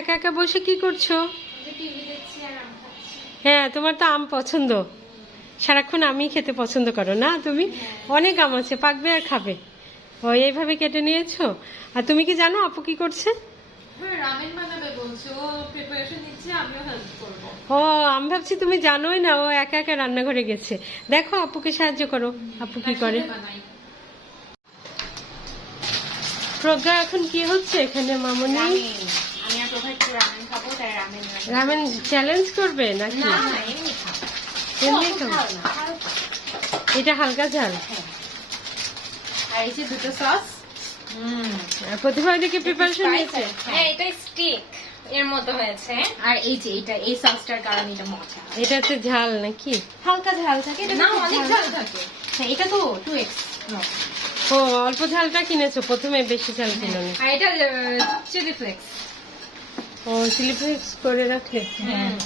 একা একা বসে কি করছ? টিভি দেখছি আর আম খাচ্ছি। হ্যাঁ তোমার তো আম পছন্দ। সারাক্ষণ আমি খেতে পছন্দ করো না তুমি? অনেক আম আছে পাকবে আর খাবে। ও এইভাবে কেটে নিয়েছো? আর তুমি কি জানো আপু কি করছে? হ্যাঁ রামেন বানাবে বলছে ও প্রিপারেশন নিচ্ছে আমিও হেল্প করব। ও আমি ভাবছি তুমি জানোই না ও একা একা রান্নাঘরে গেছে। দেখো আপুকে সাহায্য করো। আপু কি করে? প্রজ্ঞা এখন কি হচ্ছে এখানে মামনি? রামেন চ্যালেঞ্জ করবে নাকি? এমনি এটা হালকা ঝাল? হ্যাঁ। আর এই যে দুটো সস প্রতিভা দিকে প্রিপারেশন নিয়েছে? হ্যাঁ এটা স্টিক এর মতো হয়েছে। আর এই যে এটা এই সসটার কারণে এটা মজা। এটাতে ঝাল নাকি? হালকা ঝাল থাকে এটা না অনেক ঝাল থাকে। হ্যাঁ এটা তো ও অল্প ঝালটা কিনেছো? প্রথমে বেশি ঝাল কিনো। আর এটা চিলি ফ্লেক্স ও চিলি ফ্লেক্স করে রাখলে?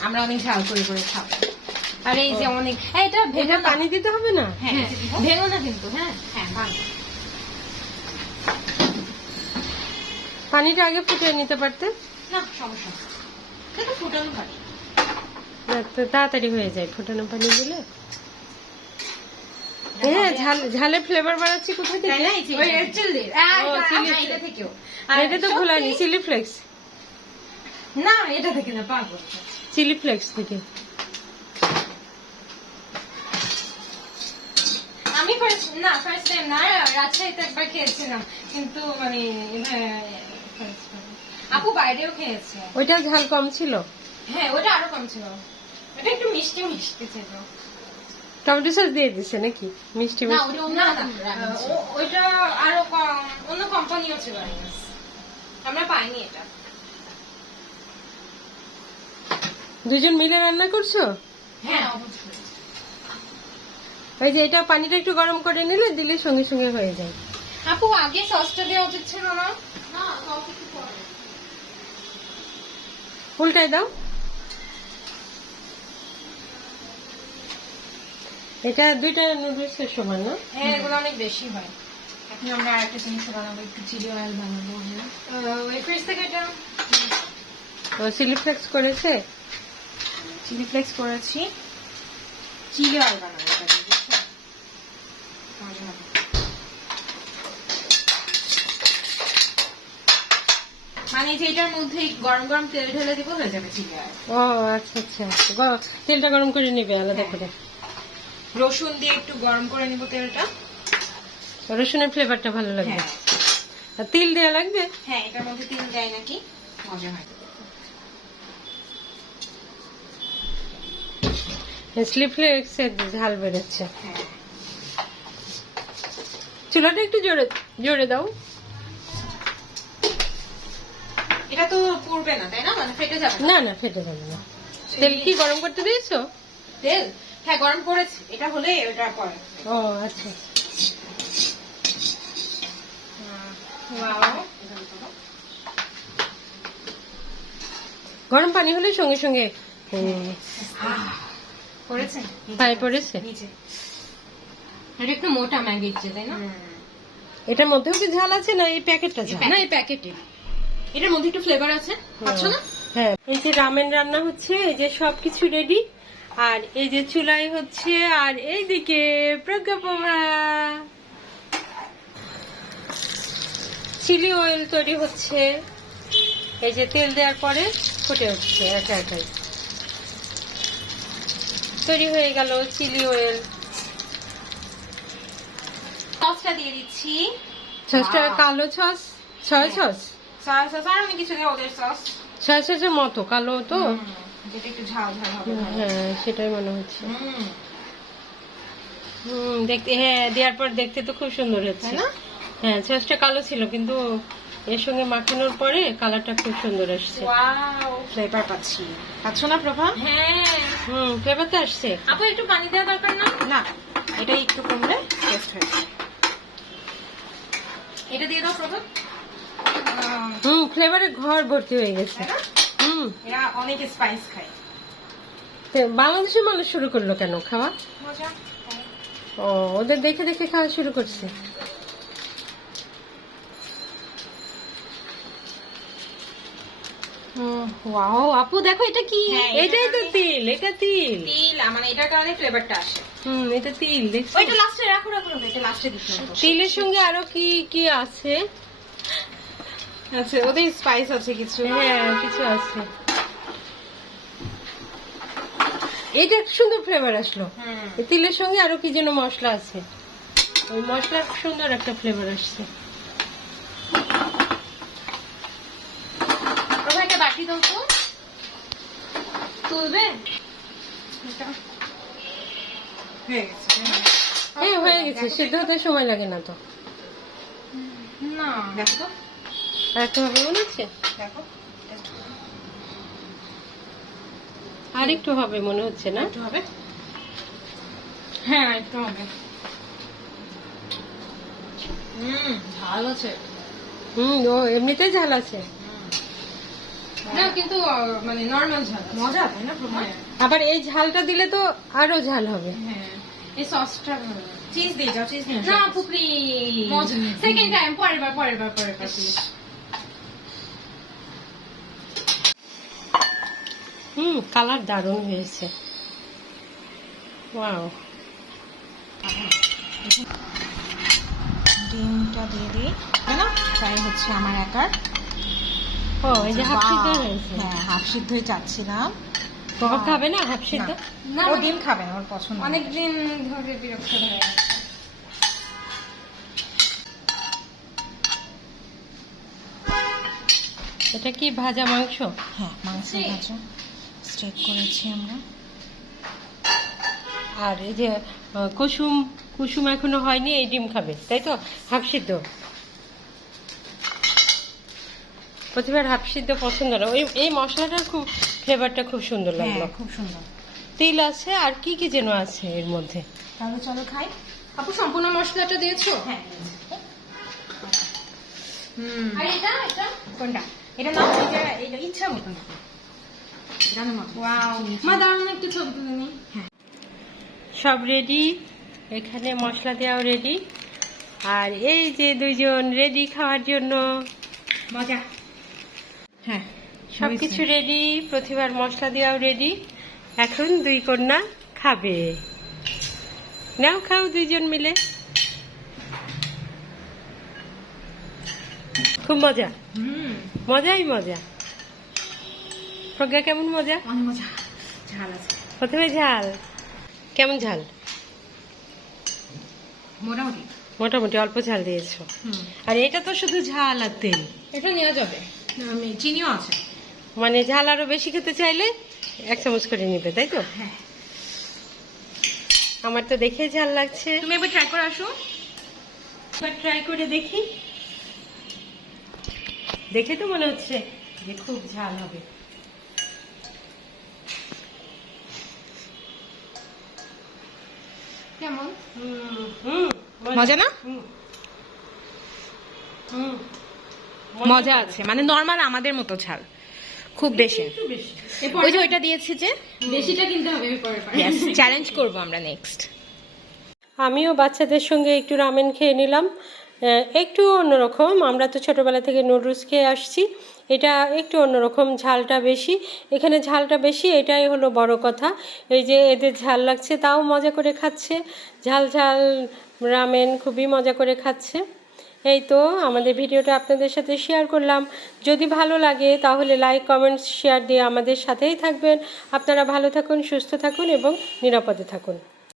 আমরা অনেক ঝাল করে করে খাব। আর এই যে অনেক এটা ভেঙো না। পানি দিতে হবে না? হ্যাঁ ভেঙো না কিন্তু হ্যাঁ হ্যাঁ। পানিটা আগে ফুটিয়ে নিতে পারতে? না সমস্যা ফুটানো পানি। তাড়াতাড়ি হয়ে যায় ফুটানো পানি দিলে হ্যাঁ ঝাল ঝালের ফ্লেভার বাড়াচ্ছি কোথায় থেকে? না এটা- হ্যাঁ, তো সত্যি- খোলানি চিলি ফ্লেক্স না এটা থেকে না পাগল। চিলি ফ্লেক্স থেকে। আমি ফার্স্ট না ফার্স্ট টাইম না রাজশাহীতে একবার খেয়েছিলাম কিন্তু মানে। আপু বাইরেও খেয়েছে। ওইটা ঝাল কম ছিল? হ্যাঁ ওটা আরও কম ছিল। একটু মিষ্টি মিষ্টি ছিল। টমেটো সস দিয়ে দিছে নাকি? মিষ্টি না মিষ্টি। ওইটা আরও কম অন্য কোম্পানিও ছিল আমরা পাইনি এটা। দুজন মিলে রান্না করছ? হ্যাঁ ওই যে এটা পানিটা একটু গরম করে নিলে দিলে সঙ্গে সঙ্গে হয়ে যায়। আপু আগে সসটা দেওয়া উচিত ছিল না? উল্টায় দাও। এটা দুইটা নুডলস এর সমান না? হ্যাঁ এগুলো অনেক বেশি হয়। এখন আমরা আরেকটা জিনিস বানাবো একটু চিলি অয়েল বানাবো হ্যাঁ? ওই ফ্রিজ থেকে এটা? ও চিলি ফ্লেক্স করেছে? চিলি ফ্লেক্স করেছি চিলি অয়েল বানাবো? এটা। মানে যে এটার মধ্যে গরম গরম তেল ঢেলে দিব হয়ে যাবে চিলি অয়েল ও আচ্ছা আচ্ছা। তেলটা গরম করে নিবে আলাদা হ্যাঁ। করে। রসুন দিয়ে একটু গরম করে নিব তেলটা। রসুনের ফ্লেভারটা ভালো লাগবে। হ্যাঁ। আর তিল দেওয়া লাগবে? হ্যাঁ এটার মধ্যে তিল দেয় নাকি? মজা হয়। চিলি ফ্লেক্স এর ঝাল বেরোচ্ছে হ্যাঁ। চুলাটা একটু জোরে জোরে দাও। এটা তো পুড়বে না তাই না? মানে ফেটে যাবে না। না ফেটে যাবে না। তেল কি গরম করতে দিয়েছ? তেল? হ্যাঁ গরম করেছি। এটা হলে ওটা পরে। ও আচ্ছা। গরম পানি হলে সঙ্গে সঙ্গে করেছেন পায়ে পড়েছে? নিচে। এটা একটু মোটা ম্যাগির চেয়ে তাই না? এটার মধ্যেও কি ঝাল আছে না এই প্যাকেটটা ঝাল? না এই প্যাকেটে। এটার মধ্যে একটু ফ্লেভার আছে? পাচ্ছ না? হ্যাঁ এই যে রামেন রান্না হচ্ছে এই যে সবকিছু রেডি আর এই যে চুলাই হচ্ছে আর এইদিকে প্রজ্ঞাপনা চিলি অয়েল তৈরি হচ্ছে এই যে তেল দেওয়ার পরে ফুটে হচ্ছে একা একাই। তৈরি হয়ে গেল চিলি অয়েল। সসটা দিয়ে দিচ্ছি। সসটা কালো সস ছয় সস? সস সস আর অনেক কিছু দেয় ওদের সস। ছয় সসের মতো কালো তো? যেটা একটু ঝাল ঝাল হবে হ্যাঁ সেটাই মনে হচ্ছে। হুম। হুম দেখতে হ্যাঁ দেওয়ার পর দেখতে তো খুব সুন্দর হচ্ছে। না? হ্যাঁ সসটা কালো ছিল কিন্তু এর সঙ্গে মাখানোর পরে কালারটা খুব সুন্দর আসছে। ওয়াও ফ্লেভার পাচ্ছি। পাচ্ছ না প্রভা? হ্যাঁ হুম ফ্লেভার তো আসছে। আপু একটু পানি দেওয়া দরকার না? না এটা একটু কমলে টেস্ট হয়ে এটা দিয়ে দাও আহ, হুম ফ্লেভারে ঘর ভর্তি হয়ে গেছে? হুম। এরা অনেক স্পাইস খায়। বাংলাদেশের মানুষ শুরু করল কেন খাওয়া? ও ওদের দেখে দেখে খাওয়া শুরু করছে। ওয়াও আপু দেখো এটা কি? হ্যাঁ, এটাই তো তিল এটা তিল। তিল মানে এটার কারণে ফ্লেভারটা আসে। হুম এটা তিল দেখছ। ওইটা লাস্টে রাখো রাখো এটা লাস্টে দিতে তিলের সঙ্গে আরও কি কি আছে? আচ্ছা ওদের স্পাইস আছে কিছু। হ্যাঁ কিছু আছে। এটা সুন্দর ফ্লেভার আসলো? তিলের সঙ্গে আরও কি যেন মশলা আছে? ওই মশলার সুন্দর একটা ফ্লেভার আসছে। প্রথমে দাও তো তুলবে? হয়ে গেছে হ্যাঁ হয়ে গেছে। সিদ্ধ হতে সময় লাগে না তো। না। দেখো। আর একটু হবে মনে হচ্ছে? দেখো। আর একটু হবে মনে হচ্ছে না? একটু হবে। হ্যাঁ একটু হবে। হুম ঝাল আছে। হুম ও এমনিতেই ঝাল আছে? না কিন্তু মানে নর্মাল ঝাল মজা তাই না আবার এই ঝালটা দিলে তো আরও ঝাল হবে। হ্যাঁ এই সসটা চিজ দিয়ে যাও চিজ নিয়ে না পুপলি। মজা সেকেন্ড টাইম পরের বার পরের বার পরের বার হুম কালার দারুণ হয়েছে। ওয়াও। ডিমটা দিয়ে দিই। না তাই হচ্ছে আমার একার। ও এই যে হাফ সিদ্ধ হয়েছে হ্যাঁ হাফ সিদ্ধই চাচ্ছিলাম বাবা খাবে না হাফ সিদ্ধ? না ও ডিম খাবে ওর পছন্দ অনেক দিন ধরে বিরক্ত হয়ে। এটা কি ভাজা মাংস? হ্যাঁ মাংস ভাজা। স্টেক করেছি আমরা। আর এই যে কুসুম কুসুম এখনও হয়নি এই ডিম খাবে তাই তো? হাফ সিদ্ধ। প্রতিবার হাফ সিদ্ধ পছন্দ না। ওই এই মশলাটার খুব ফ্লেভারটা খুব সুন্দর লাগল। হ্যাঁ খুব সুন্দর। তিল আছে আর কি কি যেন আছে এর মধ্যে? তাহলে চলো খাই। আপু সম্পূর্ণ মশলাটা দিয়েছ? হ্যাঁ হুম। আর এটা এটা? কোনটা? এটা না এটা এটা ইচ্ছা মতো না ওয়াও মা দাঁড়ানো একটু ছবি তুলে নিই। হ্যাঁ। সব রেডি এখানে মশলা দেওয়াও রেডি আর এই যে দুইজন রেডি খাওয়ার জন্য। মজা। হ্যাঁ সব কিছু রেডি প্রতিবার মশলা দেওয়াও রেডি এখন দুই কন্যা খাবে। নাও খাও দুইজন মিলে। খুব মজা। মজাই মজা। প্রজ্ঞা কেমন মজা? মজা। ঝাল আছে। প্রথমে ঝাল। কেমন ঝাল? মোটামুটি। মোটামুটি অল্প ঝাল দিয়েছ। আর এটা তো শুধু ঝাল আর তেল। এটা নেওয়া যাবে। চিনিও আছে। মানে ঝাল আরও বেশি খেতে চাইলে এক চামচ করে নিবে তাই তো? হ্যাঁ। আমার তো দেখে ঝাল লাগছে। তুমি একবার ট্রাই করে আসো। এবার ট্রাই করে দেখি। দেখে তো মনে হচ্ছে যে খুব ঝাল হবে। কেমন? হুম, হুম, মজা না? হুম। হুম। মজা আছে। মানে নর্মাল আমাদের মতো ঝাল। খুব বেশি। ওই যে ওইটা দিয়েছি যে বেশিটা কিনতে হবে চ্যালেঞ্জ করব আমরা নেক্সট আমিও বাচ্চাদের সঙ্গে একটু রামেন খেয়ে নিলাম। একটু অন্যরকম। আমরা তো ছোটোবেলা থেকে নুডলস খেয়ে আসছি। এটা একটু অন্যরকম ঝালটা বেশি। এখানে ঝালটা বেশি এটাই হলো বড় কথা। এই যে এদের ঝাল লাগছে তাও মজা করে খাচ্ছে। ঝাল ঝাল রামেন খুবই মজা করে খাচ্ছে। এই তো আমাদের ভিডিওটা আপনাদের সাথে শেয়ার করলাম। যদি ভালো লাগে তাহলে লাইক কমেন্টস শেয়ার দিয়ে আমাদের সাথেই থাকবেন। আপনারা ভালো থাকুন, সুস্থ থাকুন এবং নিরাপদে থাকুন।